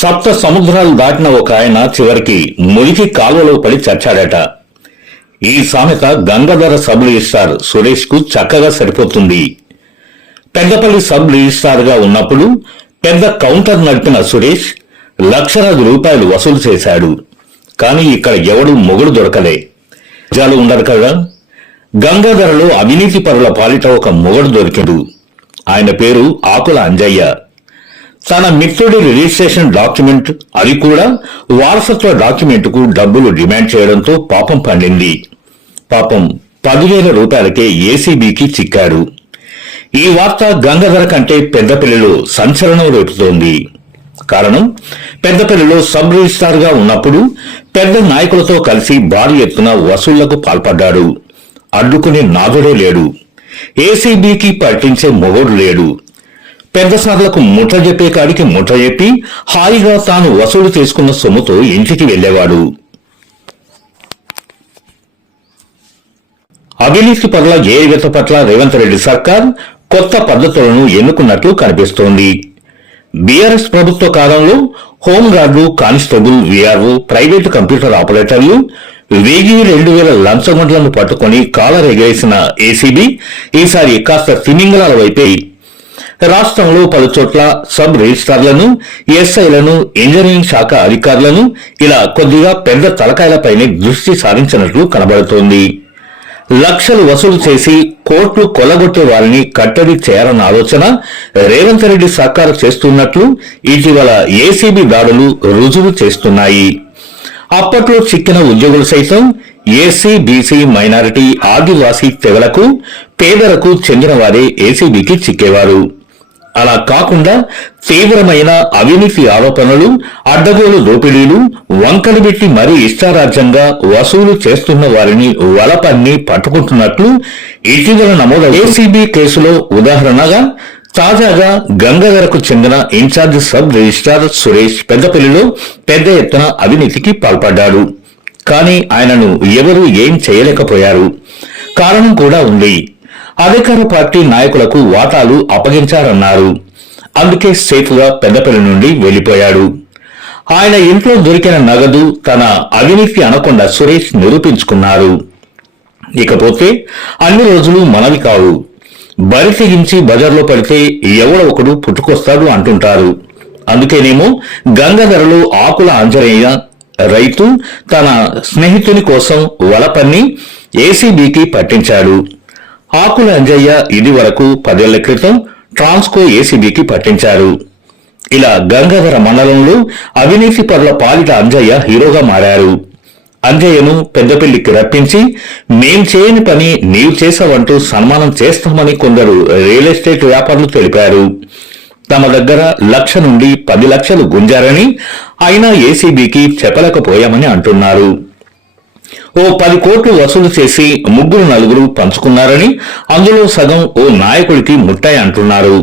సప్త సముద్రాలు దాటిన ఒక ఆయన చివరికి మురికి కాలువలో పడి చచ్చాడట. ఈ సామెత గంగాధర సబ్ రిజిస్ట్రార్ సురేష్కు చక్కగా సరిపోతుంది. పెద్దపల్లి సబ్ రిజిస్ట్రార్గా ఉన్నప్పుడు పెద్ద కౌంటర్ నడిపిన సురేష్ లక్షలాది రూపాయలు వసూలు చేశాడు. కానీ ఇక్కడ ఎవడు మొగుడు దొరకలే. జాలు ఉండరు కదా? గంగాధరలో అవినీతి పరుల పాలిట ఒక మొగుడు దొరికాడు. ఆయన పేరు ఆకుల అంజయ్య. తన మిత్రుడి రిజిస్ట్రేషన్ డాక్యుమెంట్ అది కూడా వారసత్వ డాక్యుమెంట్కు డబ్బులు డిమాండ్ చేయడంతో పాపం పండింది. పాపం పదివేల రూపాయలకే ఏసీబీకి చిక్కాడు ఈ వార్త గంగాధర కంటే పెద్దపల్లిలో సంచలనం రేపుతోంది. కారణం పెద్దపల్లిలో సబ్ రిజిస్ట్రార్గా ఉన్నప్పుడు పెద్ద నాయకులతో కలిసి భారీ ఎత్తున వసూళ్ళకు పాల్పడ్డాడు. అడ్డుకునే నాదుడే లేడు. ఏసీబీకి పట్టించే మొగోడు లేడు. పెద్ద సార్లకు ముట్ట చెప్పే కాడికి ముట్ట చెప్పి హాయిగా తాను వసూలు చేసుకున్న సొమ్ముతో ఇంటికి వెళ్ళేవాడు అవినీతి పట్ల ఏరివేత పట్ల రేవంత్ రెడ్డి సర్కార్ కొత్త పద్ధతులను ఎన్నుకున్నట్లు కనిపిస్తోంది. బీఆర్ఎస్ ప్రభుత్వ కాలంలో home guard constable VRO private computer ఆపరేటర్లు వెయ్యి రెండు వేల లంచగొండలను పట్టుకుని కాలరెగేసిన ఏసీబీ ఈసారి కాస్త తిమింగలాల వైపే రాష్ట్రంలో పలు చోట్ల సబ్ రిజిస్టార్లను ఎస్ఐలను ఇంజనీరింగ్ శాఖ అధికారులను ఇలా కొద్దిగా పెద్ద తలకాయలపైనే దృష్టి సారించినట్లు కనబడుతోంది. లక్షలు వసూలు చేసి కోట్లు కొల్లగొట్టే వారిని కట్టడి చేయాలన్న ఆలోచన రేవంత్ రెడ్డి సర్కారు చేస్తున్నట్లు ఇటీవల ఏసీబీ దాడులు రుజువు చేస్తున్నాయి. అప్పట్లో చిక్కిన ఉద్యోగులు సైతం ఏసీ బీసీ మైనారిటీ ఆదివాసీ తెగలకు పేదలకు చెందిన వారే ఏసీబీకి చిక్కేవారు. అలా కాకుండా తీవ్రమైన అవినీతి ఆరోపణలు అడ్డగోలు దోపిడీలు వంకలు పెట్టి మరీ ఇష్టారాజ్యంగా వసూలు చేస్తున్న వారిని వలపన్ని పట్టుకుంటున్నట్లు ఇటీవల నమోదు ఏసీబీ కేసులో ఉదాహరణగా తాజాగా గంగాధరకు చెందిన ఇన్ఛార్జ్ సబ్ రిజిస్ట్రార్ సురేష్ పెద్దపల్లిలో పెద్ద ఎత్తున అవినీతికి పాల్పడ్డాడు. కానీ ఆయనను ఎవరూ ఏం చేయలేకపోయారు. కారణం కూడా ఉంది. అధికార పార్టీ నాయకులకు వాటాలు అప్పగించారన్నారు. అందుకే సేఫ్గా పెద్దపల్లి నుండి వెళ్ళిపోయాడు ఆయన ఇంట్లో దొరికిన నగదు తన అవినీతి అనకుండా సురేష్ నిరూపించుకున్నారు. ఇకపోతే అన్ని రోజులు మనవి కావు. బరి తెగించి బజార్లో పడితే ఎవడో ఒకడు పుట్టుకొస్తాడు అంటుంటారు. అందుకేనేమో గంగాధరలో ఆకుల ఆంజనేయ రైతు తన స్నేహితుని కోసం వలపన్ని ఏసీబీకి పట్టించాడు. ఆకుల అంజయ్య ఇది వరకు పదేళ్ళ క్రితం ట్రాన్స్కో ఏసీబీకి పట్టించారు. ఇలా గంగాధర మండలంలో అవినీతి పరుల పాలిట అంజయ్య హీరోగా మారారు. అంజయ్యను పెద్దపల్లికి రప్పించి మేం చేయని పని నీవు చేసావంటూ సన్మానం చేస్తామని కొందరు రియల్ ఎస్టేట్ వ్యాపారులు తెలిపారు. తమ దగ్గర లక్ష నుండి పది లక్షలు గుంజారని అయినా ఏసీబీకి చెప్పలేకపోయామని అంటున్నారు. ఓ పది కోట్లు వసూలు చేసి ముగ్గురు నలుగురు పంచుకున్నారని అందులో సగం ఓ నాయకుడికి ముట్టాయి అంటున్నారు.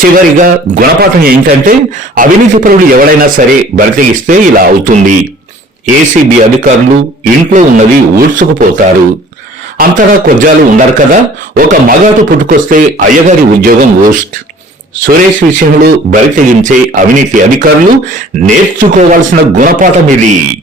చివరిగా గుణపాఠం ఏంటంటే అవినీతి పరుడు ఎవడైనా సరే బరితెగిస్తే ఇలా అవుతుంది. ఏసీబీ అధికారులు ఇంట్లో ఉన్నది ఊడ్చుకుపోతారు. అంతగా కొజ్జాలు ఉండరు కదా ఒక మగాటు పుట్టుకొస్తే అయ్యగారి ఉద్యోగం ఓస్ట్ సురేష్ విషయంలో బరి తెగించే అవినీతి అధికారులు నేర్చుకోవాల్సిన గుణపాఠం ఇది.